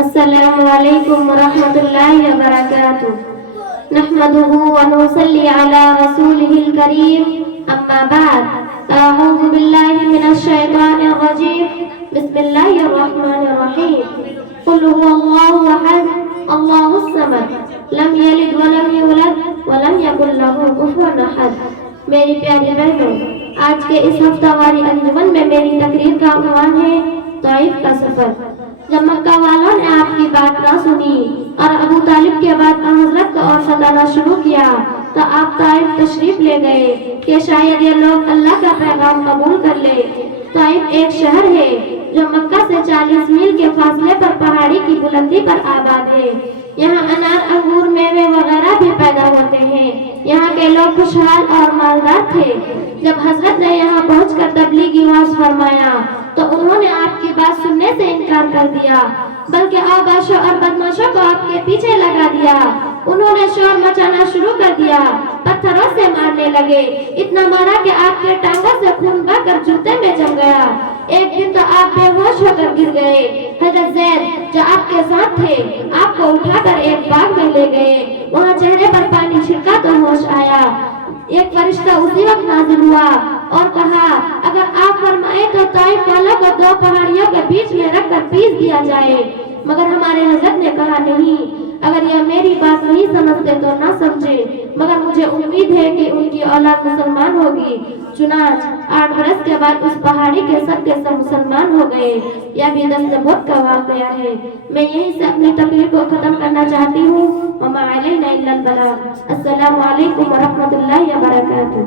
السلام علیکم ورحمۃ اللہ وبرکاتہ نحمده ونصلي على رسوله الكريم اما بعد اعوذ باللہ من الشیطان الرجیم بسم اللہ الرحمن الرحیم قل هو اللہ احد اللہ الصمد لم یلد ولم یولد ولم یکن له کفوا احد۔ میری پیاری بہنوں، آج کے اس ہفتہ واری انجمن میں میری تقریر کا عنوان ہے طائف کا سفر۔ جب مکہ والوں نے آپ کی بات نہ سنی اور ابو طالب کے بعد حضرت کو اور ستانا شروع کیا تو آپ طائف تشریف لے گئے کہ شاید یہ لوگ اللہ کا پیغام قبول کر لے۔ طائف ایک شہر ہے جو مکہ سے 40 میل کے فاصلے پر پہاڑی کی بلندی پر آباد ہے۔ یہاں انار، انگور، میوے وغیرہ بھی پیدا ہوتے ہیں۔ یہاں کے لوگ خوشحال اور مالدار تھے۔ جب حضرت نے یہاں پہنچ کر تبلیغی وعظ فرمایا تو انہوں نے آپ کی بات سننے سے انکار کر دیا، بلکہ اوباشوں اور بدماشوں کو آپ کے پیچھے لگا دیا۔ انہوں نے شور مچانا شروع کر دیا، پتھروں سے مارنے لگے، اتنا مارا کہ آپ کے ٹانگوں سے خون بہہ کر جوتے میں جم گیا۔ ایک دن تو آپ بے ہوش ہو کر گر گئے۔ حضرت زید جو آپ کے ساتھ تھے آپ کو اٹھا کر ایک باغ میں لے گئے، وہاں چہرے پر پانی چھڑکا تو ہوش آیا۔ ایک فرشتہ اسی وقت نازل ہوا اور کہا اگر آپ فرمائیں تو طائف والوں کو 2 پہاڑیوں کے بیچ میں رکھ کر پیس دیا جائے، مگر ہمارے حضرت نے کہا نہیں، اگر یہ میری بات نہیں سمجھتے تو نہ سمجھے، مگر مجھے امید ہے کہ ان کی اولاد مسلمان ہوگی۔ چنانچہ 8 برس کے بعد اس پہاڑی کے سب مسلمان ہو گئے۔ یہ بھی دست موت کا واقعہ ہے۔ میں یہیں سے اپنی تقریر کو ختم کرنا چاہتی ہوں۔ وما علینا الا البلاغ۔ السلام علیکم ورحمۃ اللہ وبرکاتہ۔